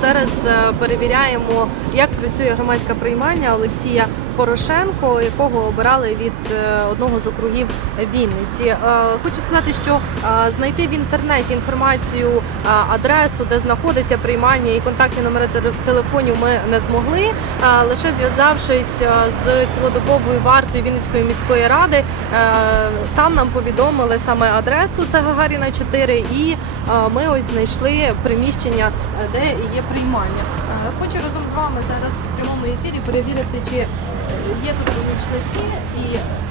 зараз е, перевіряємо, як працює громадська приймальня Олексія Порошенко, якого обирали від е, одного з округів Вінниці. Е, Хочу сказати, що е, знайти в інтернеті інформацію, адресу, де знаходиться приймальня і контактні номери теле- телефонів ми не змогли. Лише зв'язавшись з цілодобовою вартою Вінницької міської ради, там нам повідомили саме адресу. Це Гагаріна 4, і ми ось знайшли приміщення, де є приймальня. Е, Хочу разом з вами зараз в прямому ефірі перевірити, чи є тут помічники і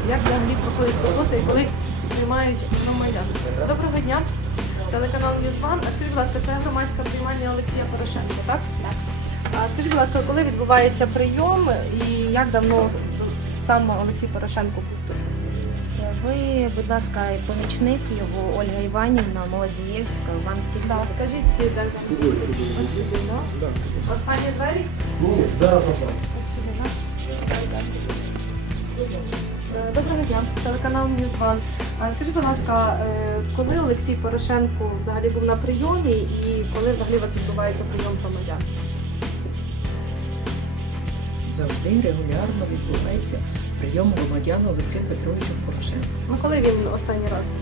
як взагалі проходить робота і коли приймають громадян. Доброго дня. Телеканал Ньюзван. А скажіть, будь ласка, це громадська приймальня Олексія Порошенка, так? Так. А скажіть, будь ласка, коли відбувається прийом і як давно сам Олексій Порошенко був тут? Ви, будь ласка, помічник його Ольга Іванівна Молодієвська. Вам тільки Да, скажіть, де зараз ось сюди, да? Останні двері? Ні, да. Ось сюди, да? Доброго дня, телеканал Ньюзван. Скажіть, будь ласка, е, коли Олексій Порошенко взагалі був на прийомі і коли взагалі у вас відбувається прийом громадян? завжди регулярно відбувається прийом громадян Олексія Петровича Порошенка. Ну коли він останній раз був?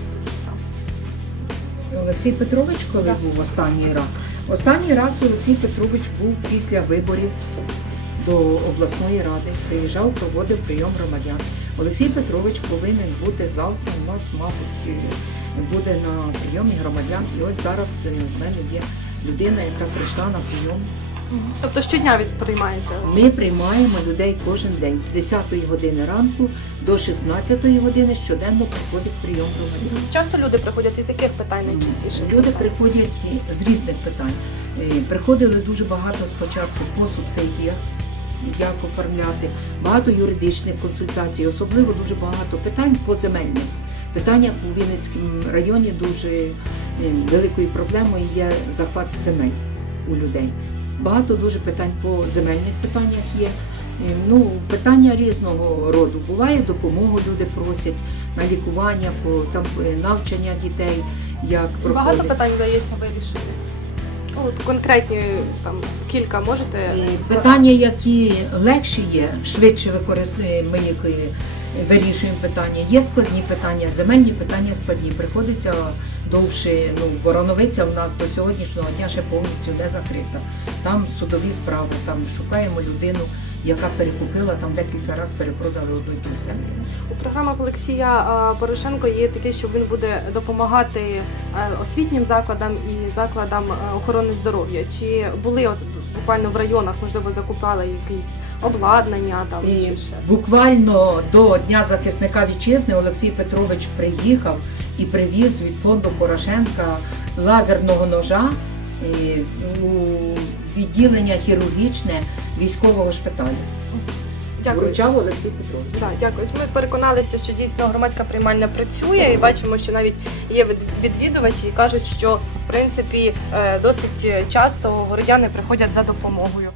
Олексій Петрович, коли Так. був останній раз? Останній раз Олексій Петрович був після виборів до обласної ради, приїжджав, проводив прийом громадян. Олексій Петрович повинен бути завтра у нас мати е, буде на прийомі громадян. І ось зараз в мене є людина, яка прийшла на прийом. Тобто щодня ви приймаєте? Ми приймаємо людей кожен день з 10 години ранку до 16 години щоденно приходить прийом громадян. Часто люди приходять із яких питань найчастіше? Люди приходять з різних питань. Е, Приходили дуже багато спочатку по субсидіях, як оформляти, багато юридичних консультацій, особливо дуже багато питань по земельних. Питання у Вінницькому районі дуже е, великою проблемою є захват земель у людей. Багато дуже питань по земельних питаннях є. Е, Ну, питання різного роду. Буває допомогу люди просять на лікування, по там е, навчання дітей, як Багато питань вдається вирішити. Ну, От конкретні там кілька можете. Питання, які легші є, швидше використовуємо, ми їх вирішуємо питання. Є складні питання, земельні питання складні. Приходиться довше. Ну, Вороновиця в нас до сьогоднішнього дня ще повністю не закрита. Там судові справи, там шукаємо людину, яка перекупила, там декілька разів перепродали одну і ту землю. У програмах Олексія Порошенко є таке, що він буде допомагати е, освітнім закладам і закладам е, охорони здоров'я. Чи були буквально в районах, можливо, закупали якісь обладнання там І чи ще? буквально до Дня захисника вітчизни Олексій Петрович приїхав і привіз від фонду Порошенка лазерного ножа е, у відділення хірургічне військового шпиталю. Дякую. Вручав Олексій Петрович. Так, дякую. Ми переконалися, що дійсно громадська приймальня працює, і бачимо, що навіть є від- відвідувачі і кажуть, що в принципі е, досить часто городяни приходять за допомогою.